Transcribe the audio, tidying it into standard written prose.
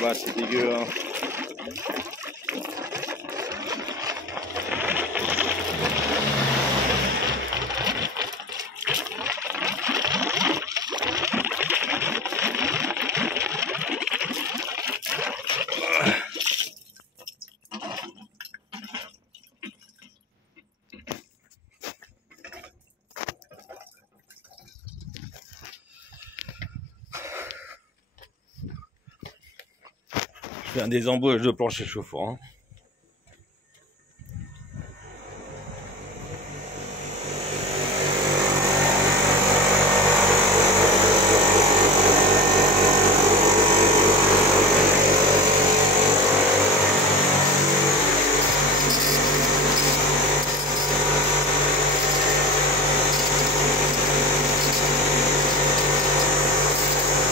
là-bas, c'est dégueu. Hein. Je fais un des embauches de plancher chauffant.